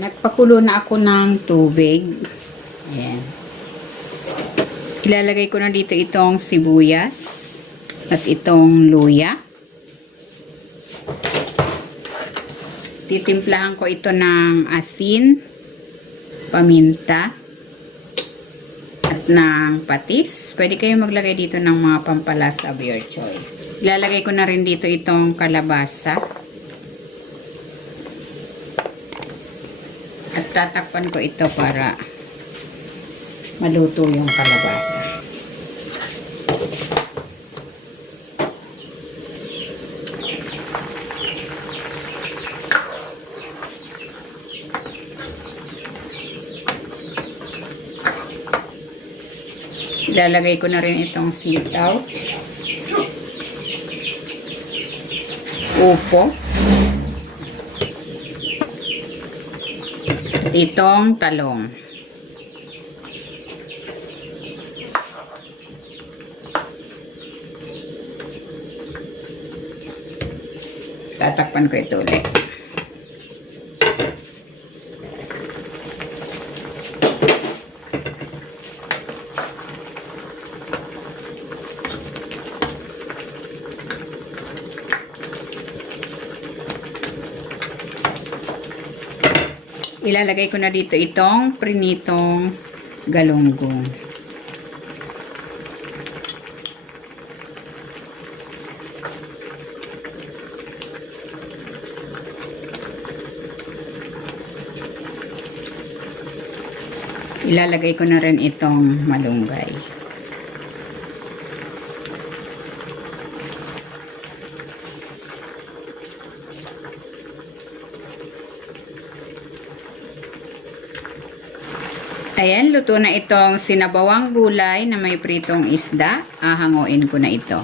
Nagpakulo na ako ng tubig. Ayan. Ilalagay ko na dito itong sibuyas at itong luya. Titimplahan ko ito ng asin, paminta, at ng patis. Pwede kayo maglagay dito ng mga pampalasa of your choice. Ilalagay ko na rin dito itong kalabasa. At tatakpan ko ito para maluto yung kalabasa. Ilalagay ko na rin itong sitaw, upo, itong talong. Tatakpan ko ito ulit. Ilalagay ko na dito itong prinitong galunggong. Ilalagay ko na rin itong malunggay. Ayan, luto na itong sinabawang gulay na may pritong isda. Ahanguin ko na ito.